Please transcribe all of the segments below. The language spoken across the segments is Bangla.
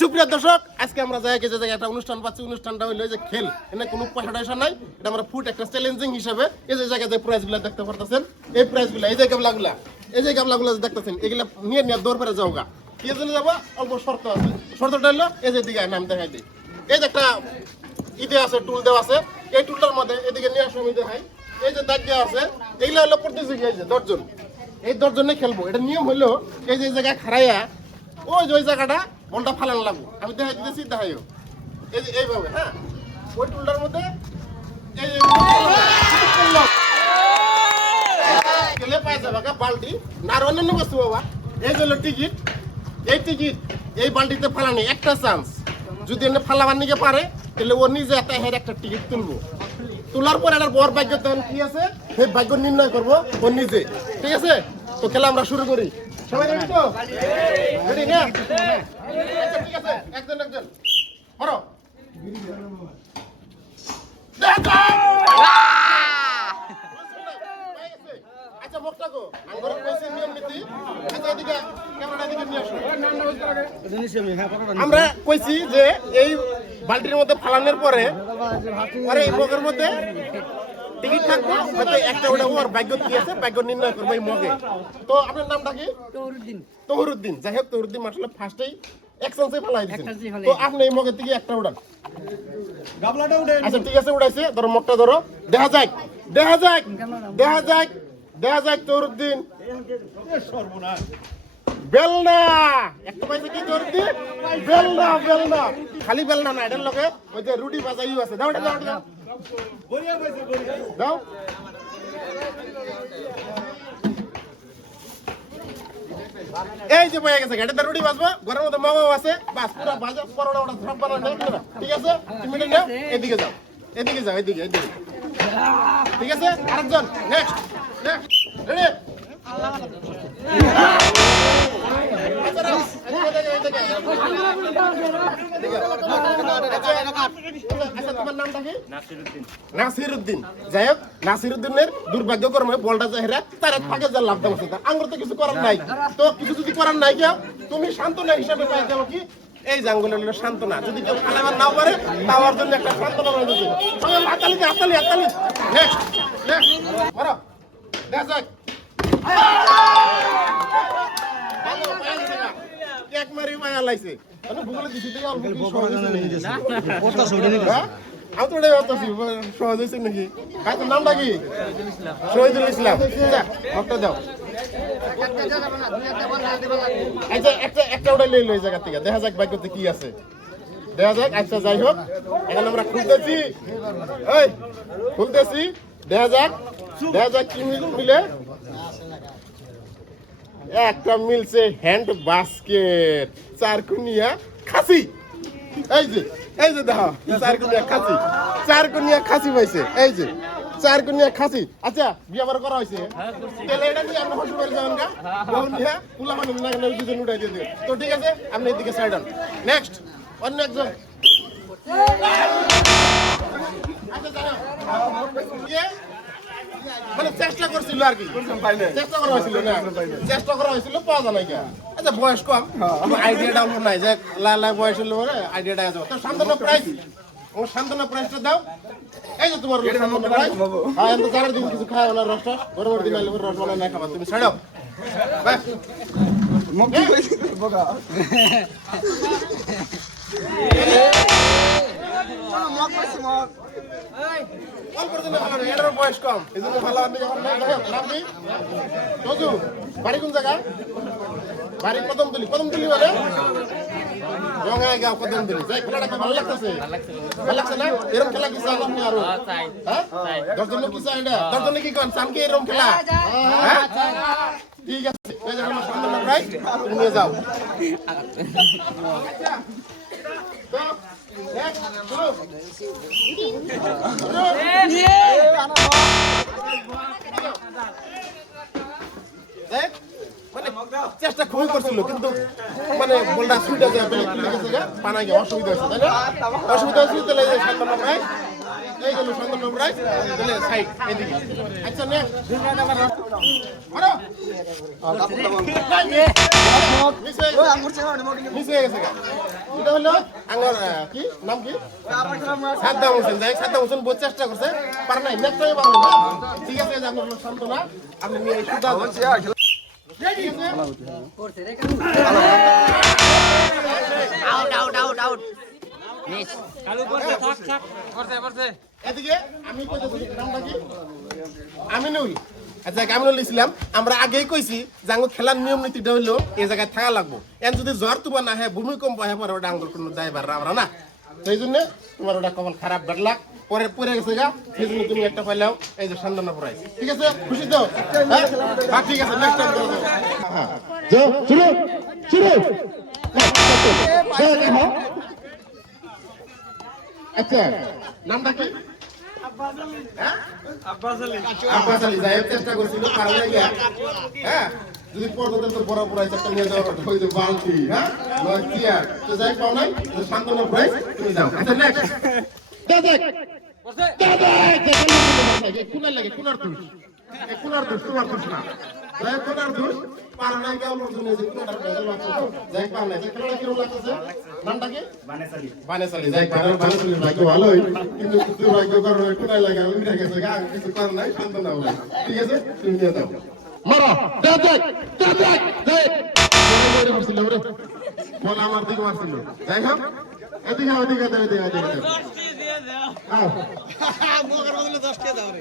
সুপ্রিয় দর্শক, আজকে আমরা জায়গায় যে জায়গায় একটা অনুষ্ঠান পাচ্ছি, অনুষ্ঠানটা হইলো যে খেল। এখানে কোনো পয়সা টয়সা নাই, এটা আমরা ফুড একটা চ্যালেঞ্জিং হিসেবে এই যে জায়গায় যে প্রাইজগুলো দেখতে পারতেছেন, এই প্রাইজগুলো, এই যে গাবলাগুলা, এই যে গাবলাগুলো দেখতেছেন, এগুলা নিয়ে দৌড় পেরে যাও গা। কি জন্য যাবো? অল্প শর্ত আছে। শর্তটা হলো এই যে দিকে নাম দেখাই দিই, এই যে একটা ইদে আছে, টুল দেওয়া আছে, এই টুলটার মধ্যে এদিকে নিয়ে আসো, আমি দেখাই। এই যে দাগ দেওয়া আছে, এইগুলো হলো প্রতিযোগী, এই যে 10 জন, এই 10 জনে খেলবো। এটা নিয়ম হলো এই যে জায়গায় খাড়াইয়া ওই যে ওই জায়গাটা বলটা ফালানো লাগবো। আমি দেখাই দিতেছি, দেখাইও এই যে এইভাবে। হ্যাঁ, ওই টুলটার মধ্যে এই খেলে পাই যাবা বালতি না, আর অন্যান্য বস্তু বাবা। এই যে হলো টিকিট, এই টিকিট এই বালতিতে ফালানি একটা চান্স। যদি এনে ফালাবার নিকে পারে তাহলে ও নিজে একটা টিকিট তুলবো। তোলার পর একটা বড় ভাগ্য তখন কি আছে, সেই ভাগ্য নির্ণয় করবো ও নিজে। ঠিক আছে, তো খেলা আমরা শুরু করি। সবাই রেডি তো? রেডি না? আচ্ছা ঠিক আছে, একজন একজন ধরো। আচ্ছা মুখটা কো আঙ্গুরের কইছে নিয়ম নীতি। আচ্ছা এদিকে ক্যামেরাটা দিকে নিয়ে আসো। আমরা কইছি যে এই বালতির মধ্যে ফালানোর পরে আরে এই মগের মধ্যে টিকিট থাকবে, হয়তো একটা ওটা ওর ভাগ্য কি আছে, ভাগ্য নির্ণয় করবো এই মগে। তো আপনার নামটা কি? তহরুদ্দিন। যাই হোক, তহরুদ্দিন আসলে ফার্স্টেই এক চান্সে ফেলাই দিয়েছেন। তো আপনি এই মগের থেকে একটা উড়ান। আচ্ছা ঠিক আছে, উড়াইছে। ধরো মগটা ধরো, দেখা যাক দেখা যাক দেখা যাক দেখা যাক। তহরুদ্দিন বেলনা একটা পাইছে কি? তহরুদ্দিন বেলনা, বেলনা খালি বেলনা না, এটার লগে ওই যে রুটি ভাজাইও আছে। দাও দাও দাও দাও। এই যে বয়ে গেছে, এটা রুটি ভাজবো, ঘরের মধ্যে মামাও আছে, বাস পুরো ভাজা পরোটা ওটা সব বানানো। ঠিক আছে, তুমি নাও, এদিকে যাও, এদিকে যাও, এদিকে এদিকে। ঠিক আছে, আরেকজন নেক্সট নেক্সট। রেডি? তোমার নামটা কি? নাসিরউদ্দিন। যাই হোক, নাসিরউদ্দিনের দুর্ভাগ্যক্রমে বলটা হেরা তার ফাঁকে যা লাভ দেওয়া সেটা আঙ্গুর তো কিছু করার নাই। তো কিছু যদি করার নাই কেউ, তুমি সান্ত্বনা হিসাবে পাই যাবো কি এই জাঙ্গলের হলো সান্ত্বনা। যদি কেউ খেলাবার নাও পারে তাওয়ার জন্য একটা সান্ত্বনা রয়ে যাবে। হাতালি হাতালি হাতালি। নেক্সট নেক্সট বড় দেখা যাক। এক মারি মায়া লাইছে। আমি ভূগোলে দিছি থেকে অল্প কি সহজ হইছে নাকি? পড়তা ছড়ে নাকি? হ্যাঁ, আমি তো এটাই ভাবতাছি সহজ হইছে নাকি। ভাই তোর নামটা কি? শহীদুল ইসলাম। যা মগটা দাও। আচ্ছা একটা ওটা লই লই জায়গা থেকে দেখা যাক ভাগ্যতে কি আছে, দেখা যাক। আচ্ছা যাই হোক, এখন আমরা খুলতেছি, এই খুলতেছি, দেখা যাক কি মিলে। একটা মিলছে হ্যান্ড বাস্কেট, চারকুনিয়া খাসি। এই যে দেখো, চারকুনিয়া খাসি পাইছে। এই যে চারকুনিয়া খাসি। আচ্ছা বিয়ে বার করা হয়েছে, তাহলে এটা নিয়ে আমরা শ্বশুর বাড়ি যাবেন গা, বহু নিয়ে পুলা মানুষ না গেলে দুজন উঠাই দিয়ে দেবে। তো ঠিক আছে, আপনি এদিকে সাইড হন। নেক্সট অন্য একজন। মানে চেষ্টা করছিল আর কি, চেষ্টা করা হয়েছিল না, চেষ্টা করা হয়েছিল, পাওয়া যায় নাই। আচ্ছা বয়স কম, আইডিয়াটা অল্প নাই যে লাই বয়স হলে পরে আইডিয়াটা আছে। তো সান্ত্বনা প্রাইজ, ও সান্ত্বনা প্রাইজটা দাও। এই যে তোমার সান্ত্বনা প্রাইজ। হ্যাঁ, এত চার দিন কিছু খাওয়া না, রস টস গরমের দিন আইলে রস বানায় না খাবার, তুমি ছাড়াও। বাস বয়স কম, এই জন্য ভালো। বাড়ি কোন জায়গা? বাড়ি কদমতলি। কদমতলি মানে গাঁও কদমতলি। যাই, খেলাটা কি ভালো লাগতেছে? ভালো লাগছে না? এরকম খেলা কি চান আপনি আরো? হ্যাঁ, 10 জন কি চান? এটা 10 জনে কি করেন? চান কি এরকম খেলা? হ্যাঁ ঠিক আছে, এই যে আমার সামনে প্রাইজ তুমি নিয়ে যাও। চেষ্টা খুবই করছিল, কিন্তু মানে বলটা সুবিধা যায় পানা গিয়ে অসুবিধা হয়েছে, তাই না? অসুবিধা হয়েছে, তাহলে সান্ত্বনা প্রায় এই গেল সান্তান্ন প্রাইস তাহলে সাইড এদিকে আচ্ছা নে মারো মিস হয়ে গেছে এটা হলো আঙ্গুর কি নাম কি সাদ্দাম হোসেন যাই সাদ্দাম হোসেন বহুত চেষ্টা করছে পার নাই নেক্সট টাইম পারবে না ঠিক আছে যে আপনার সান্তনা আপনি নিয়ে সুদা আউট মিস চালু করতে থাক করতে এদিকে আমি কইতেছি নামটা কি আমিনুল আচ্ছা আমিনুল ইসলাম আমরা আগেই কইছি যে আঙ্গুর খেলার নিয়ম নীতিটা হইলো এই জায়গায় থাকা লাগবো এন যদি জ্বর তুবা না হয় ভূমিকম্প হয় পরে ওটা আঙ্গুর কোনো দায়ভার আমরা না সেই জন্য তোমার ওটা কপাল খারাপ ব্যাড লাক পরে পড়ে গেছে গা সেই জন্য তুমি একটা পাইলাও এই যে সান্দানা প্রাইজ ঠিক আছে খুশি তো হ্যাঁ ঠিক আছে নেক্সট টাইম করব যাও শুরু শুরু আচ্ছা নামটা কি আব্বাস আলী যাই চেষ্টা করছিল কারণ গিয়া হ্যাঁ যদি পর্যন্ত তো বড় প্রাইজ একটা নিয়ে যাওয়ার ওই যে বালতি হ্যাঁ নয় চেয়ার তো যাই পাও নাই সান্ত্বনা প্রাইজ তুমি যাও আচ্ছা নেক্সট দাদা কুলার লাগে কুলার দোষ কুলার দোষ তোমার দোষ না যাই কুলার দোষ পার নাই গাও লোক জন্য যে কুলার দোষ যাই পাও নাই খেলাটা কি রকম লাগতেছে নামটা কি বানেসালি যাই বানেসালি ভাগ্য ভালোই কিন্তু দুর্ভাগ্য কারণে কুলাই লাগে আমি উঠে গেছে গা কিছু কর নাই সান্ত্বনা হলো ঠিক আছে তুমি নিয়ে যাও মারো দাদা যাই বড় মারছিল রে বল আমার দিকে মারছিল যাই হোক এদিকে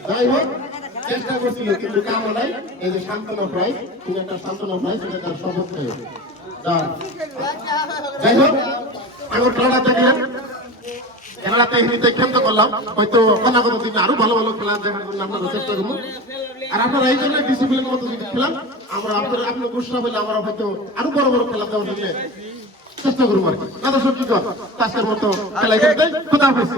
যাই হোক চেষ্টা করছিল কিন্তু কাম নাই এই যে সান্ত্বনা প্রাইজ তুমি একটা সান্ত্বনা প্রাইজ এটা তার শপথ নেই যাই হোক আমার খেলাটা দেখলেন খেলাটা এমনিতে খেলতে করলাম হয়তো অনাগত দিনে আরো ভালো ভালো খেলা দেখার জন্য আমরা চেষ্টা করবো আর আপনারা এই জন্য ডিসিপ্লিন মতো যদি খেলাম আমরা আপনার ঘোষণা হলে আমরা হয়তো আরো বড় বড় খেলা দেওয়ার জন্য চেষ্টা করবো আর কি। দর্শক কি কর আজকের মতো খেলা খেলতে খুদা হাফেজ।